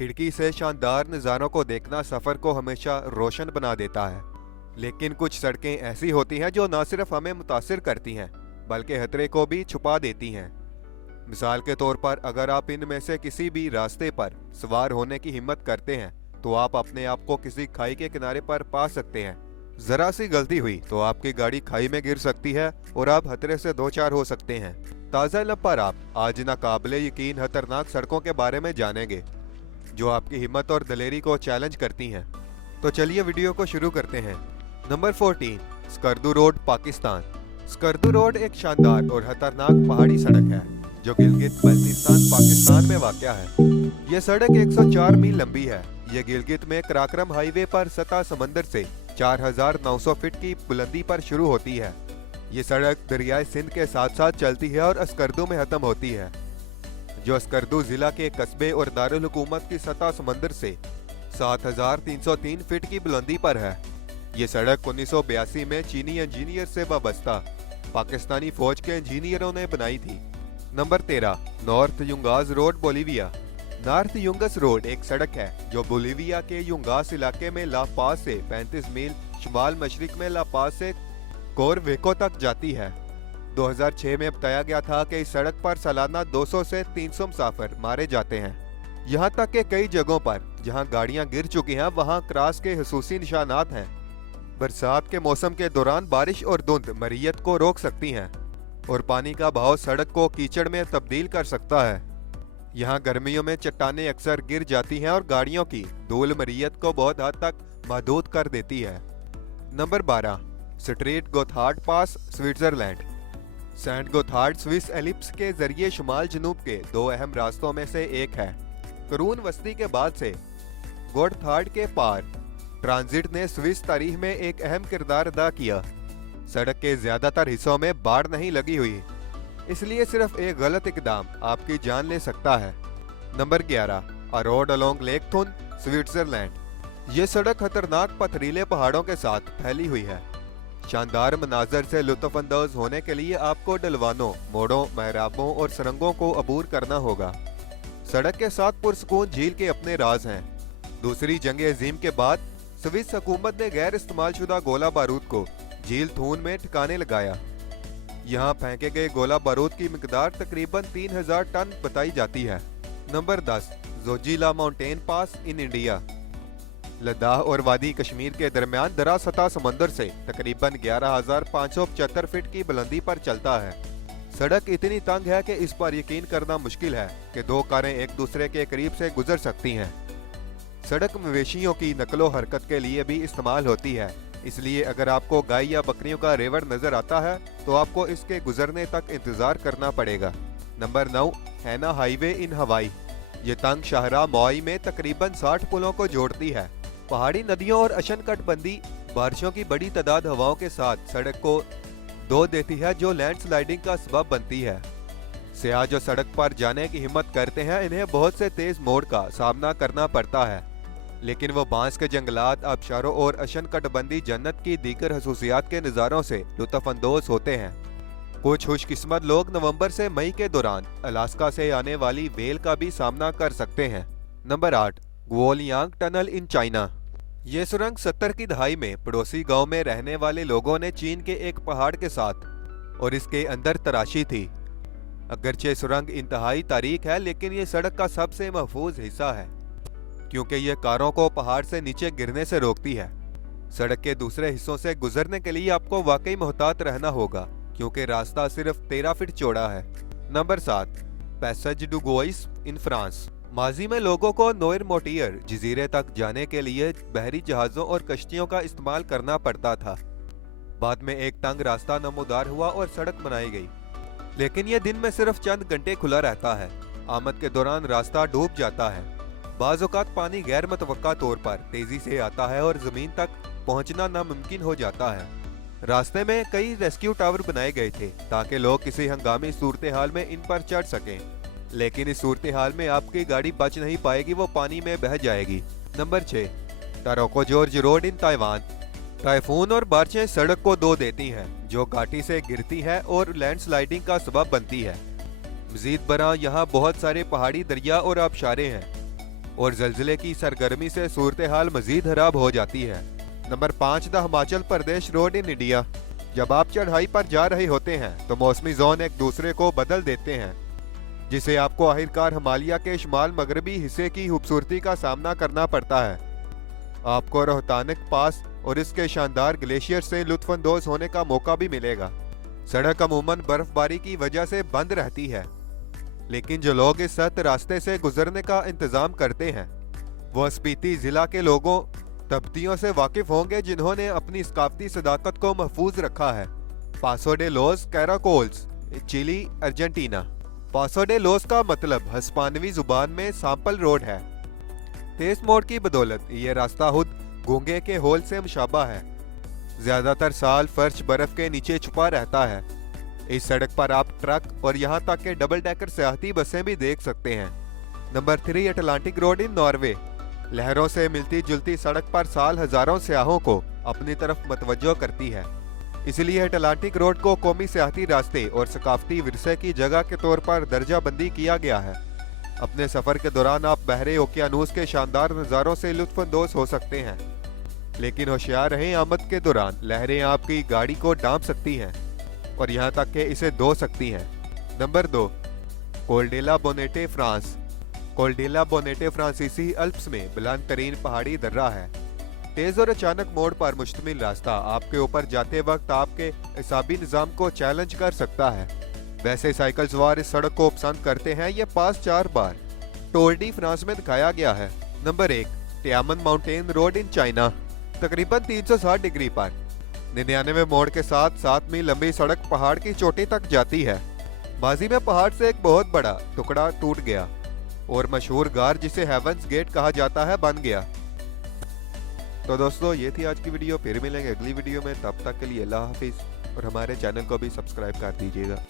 खिड़की से शानदार नज़ारों को देखना सफ़र को हमेशा रोशन बना देता है, लेकिन कुछ सड़कें ऐसी होती हैं जो न सिर्फ हमें मुतासिर करती हैं बल्कि खतरे को भी छुपा देती हैं। मिसाल के तौर पर अगर आप इनमें से किसी भी रास्ते पर सवार होने की हिम्मत करते हैं तो आप अपने आप को किसी खाई के किनारे पर पा सकते हैं। ज़रा सी गलती हुई तो आपकी गाड़ी खाई में गिर सकती है और आप खतरे से दो चार हो सकते हैं। ताज़ा लब पर आप आज नाकाबिले यकीन खतरनाक सड़कों के बारे में जानेंगे जो आपकी हिम्मत और दलेरी को चैलेंज करती हैं। तो चलिए वीडियो को शुरू करते हैं। Number 14, Skardu road, Pakistan. Skardu road एक शानदार और खतरनाक पहाड़ी सड़क है जो गिलगित बल्तिस्तान पाकिस्तान में वाक़या है। ये सड़क 104 मील लंबी है। ये गिलगित में कराक्रम हाईवे पर सतह समंदर से 4900 फीट की बुलंदी पर शुरू होती है। ये सड़क दरियाए सिंध के साथ साथ चलती है और स्कर्दू में खत्म होती है, जो स्कर्दू जिला के कस्बे और दारुल हुकूमत की सतह समंदर से 7303 फीट की बुलंदी पर है। ये सड़क 1982 में चीनी इंजीनियर से वाबस्ता पाकिस्तानी फौज के इंजीनियरों ने बनाई थी। Number 13, North Yungas Road, Bolivia. North Yungas Road एक सड़क है जो बोलीविया के युंगास इलाके में ला पाज से 35 मील शुमाल मशरिक में ला पाज से कोरवेको तक जाती है। 2006 में बताया गया था कि इस सड़क पर सालाना 200 से 300 मुसाफिर मारे जाते हैं। यहाँ तक कि कई जगहों पर जहाँ गाड़ियाँ गिर चुकी हैं वहाँ क्रॉस के हुसूसी निशानात हैं। बरसात के मौसम के दौरान बारिश और धुंध मरीयत को रोक सकती हैं और पानी का बहाव सड़क को कीचड़ में तब्दील कर सकता है। यहाँ गर्मियों में चट्टानें अक्सर गिर जाती हैं और गाड़ियों की धूल मरीयत को बहुत हद तक महदूद कर देती है। नंबर 12, स्ट्रेट गोथार्ड पास, स्विट्जरलैंड। सेंट गोथार्ड स्विस एलिप्स के जरिए शुमाल जनूब के दो अहम रास्तों में से एक है। करून वस्ती के बाद से गोथार्ड के पार ट्रांजिट ने स्विस तारीख में एक अहम किरदार अदा किया। सड़क के ज्यादातर हिस्सों में बाड़ नहीं लगी हुई, इसलिए सिर्फ एक गलत इकदाम आपकी जान ले सकता है। नंबर 11, अ रोड अलोंग लेक थुन, स्विट्जरलैंड। ये सड़क खतरनाक पथरीले पहाड़ों के साथ फैली हुई है। शानदार मनाजर से लुत्फ अंदाज होने के लिए आपको डलवानों, मोड़ों, महराबों और सुरंगों को अबूर करना होगा। सड़क के साथ पुरसकून झील के अपने राज हैं। दूसरी जंग अजीम के बाद स्विस हुकूमत ने गैर इस्तेमाल शुदा गोला बारूद को झील थून में ठिकाने लगाया। यहाँ फेंके गए गोला बारूद की मिकदार तकरीबन 3000 टन बताई जाती है। Number 10, Zoji La mountain pass in India. Ladakh और वादी कश्मीर के दरमियान दरा सतह समंदर से तकरीबन 11575 फीट की बुलंदी पर चलता है। सड़क इतनी तंग है कि इस पर यकीन करना मुश्किल है कि दो कारें एक दूसरे के करीब से गुजर सकती हैं। सड़क मवेशियों की नकलो हरकत के लिए भी इस्तेमाल होती है, इसलिए अगर आपको गाय या बकरियों का रेवड़ नजर आता है तो आपको इसके गुजरने तक इंतजार करना पड़ेगा। नंबर 9, हैना हाईवे इन हवाई। ये तंग शाहरा मौई में तकरीबन 60 पुलों को जोड़ती है। पहाड़ी नदियों और अशनकटबंदी बारिशों की बड़ी तादाद हवाओं के साथ सड़क को धो देती है जो लैंडस्लाइडिंग का सबब बनती है। सियाह जो सड़क पर जाने की हिम्मत करते हैं इन्हें बहुत से तेज मोड़ का सामना करना पड़ता है, लेकिन वो बांस के जंगलात, आबशारों और अशनकटबंदी जन्नत की दीगर खसूसियात के नज़ारों से लुत्फ़अंदोज़ होते हैं। कुछ खुशकिस्मत लोग नवंबर से मई के दौरान अलास्का से आने वाली वेल का भी सामना कर सकते हैं। Number 8, Guoliang tunnel in China. ये सुरंग 70 की दहाई में पड़ोसी गांव में रहने वाले लोगों ने चीन के एक पहाड़ के साथ और इसके अंदर तराशी थी। अगरचे सुरंग इंतहाई तारीख है, लेकिन ये सड़क का सबसे महफूज हिस्सा है क्योंकि ये कारों को पहाड़ से नीचे गिरने से रोकती है। सड़क के दूसरे हिस्सों से गुजरने के लिए आपको वाकई मोहतात रहना होगा क्योंकि रास्ता सिर्फ 13 फीट चौड़ा है। Number 7, Passage du Gois in France. माजी में लोगों को नोयर मोटियर जजीरे तक जाने के लिए बहरी जहाज़ों और कश्तियों का इस्तेमाल करना पड़ता था। बाद में एक तंग रास्ता नमूदार हुआ और सड़क बनाई गई, लेकिन यह दिन में सिर्फ चंद घंटे खुला रहता है। आमद के दौरान रास्ता डूब जाता है। बाज़ औक़ात पानी गैर मुतवक्का तौर पर तेजी से आता है और जमीन तक पहुंचना नामुमकिन हो जाता है। रास्ते में कई रेस्क्यू टावर बनाए गए थे ताकि लोग किसी हंगामी सूरत हाल में इन पर चढ़ सकें, लेकिन इस सूरत हाल में आपकी गाड़ी बच नहीं पाएगी, वो पानी में बह जाएगी। Number 6, Taroko Gorge Road in Taiwan. Typhoon और बारिशें सड़क को धो देती हैं जो घाटी से गिरती है और लैंडस्लाइडिंग का सबब बनती है। मजीद बरआं यहाँ बहुत सारे पहाड़ी दरिया और आबशारें हैं। और जल्जले की सरगर्मी से सूरत हाल मजीद खराब हो जाती है। Number 5, the Himachal Pradesh road in India. जब आप चढ़ाई पर जा रहे होते हैं तो मौसमी जोन एक दूसरे को बदल देते हैं, जिसे आपको आखिरकार हिमालय के शुमाल मगरबी हिस्से की खूबसूरती का सामना करना पड़ता है। आपको रोहतांग पास और इसके शानदार ग्लेशियर से लुत्फानंदोज होने का मौका भी मिलेगा। सड़क अमूमन बर्फबारी की वजह से बंद रहती है, लेकिन जो लोग इस सख्त रास्ते से गुजरने का इंतजाम करते हैं वो स्पीति जिला के लोगों तब्तियों से वाकिफ होंगे जिन्होंने अपनी सकाफती सदाकत को महफूज रखा है। पासो डे लोस कैराकोल्स, चिली, अर्जेंटीना। पासो डे लोस का मतलब हिस्पानवी जुबान में सैंपल रोड है। तेज मोड़ की बदौलत ये रास्ता खुद गूंगे के होल से मुशाबा है। ज्यादातर साल फर्श बर्फ के नीचे छुपा रहता है। इस सड़क पर आप ट्रक और यहाँ तक के डबल डेकर सियाहती बसें भी देख सकते हैं। नंबर 3, अटलांटिक रोड इन नॉर्वे। लहरों से मिलती जुलती सड़क पर साल हजारों सयाहों को अपनी तरफ मतवज्जो करती है। इसलिए अटलांटिक रोड को कौमी सियाहती रास्ते और सकाफती विरसे की जगह के तौर पर दर्जा बंदी किया गया है। अपने सफर के दौरान आप बहरे ओकियानूस के शानदार नज़ारों से लुत्फानंदोज हो सकते हैं, लेकिन होशियार रहें, आमद के दौरान लहरें आपकी गाड़ी को डांप सकती हैं और यहाँ तक कि इसे धो सकती हैं। नंबर 2, कोल डे ला बोनेटे, फ्रांस। कोल डे ला बोनेटे फ्रांसीसी अल्प्स में बुलंद तरीन पहाड़ी दर्रा है। तेज और अचानक मोड़ पर मुश्तमिल रास्ता आपके ऊपर जाते वक्त आपके एसाबी निज़ाम को चैलेंज कर सकता है। वैसे साइकिल सवार इस सड़क को पसंद करते हैं। ये पास 4 बार टूर डी फ्रांस में दिखाया गया है। Number 1, Tianmen Mountain Road in China. तकरीबन 360 डिग्री पर 99 मोड़ के साथ 7 मील लंबी सड़क पहाड़ की चोटी तक जाती है। माजी में पहाड़ से एक बहुत बड़ा टुकड़ा टूट गया और मशहूर गार जिसे हेवंस गेट कहा जाता है बन गया। तो दोस्तों, ये थी आज की वीडियो। फिर मिलेंगे अगली वीडियो में, तब तक के लिए अल्लाह हाफिज और हमारे चैनल को भी सब्सक्राइब कर दीजिएगा।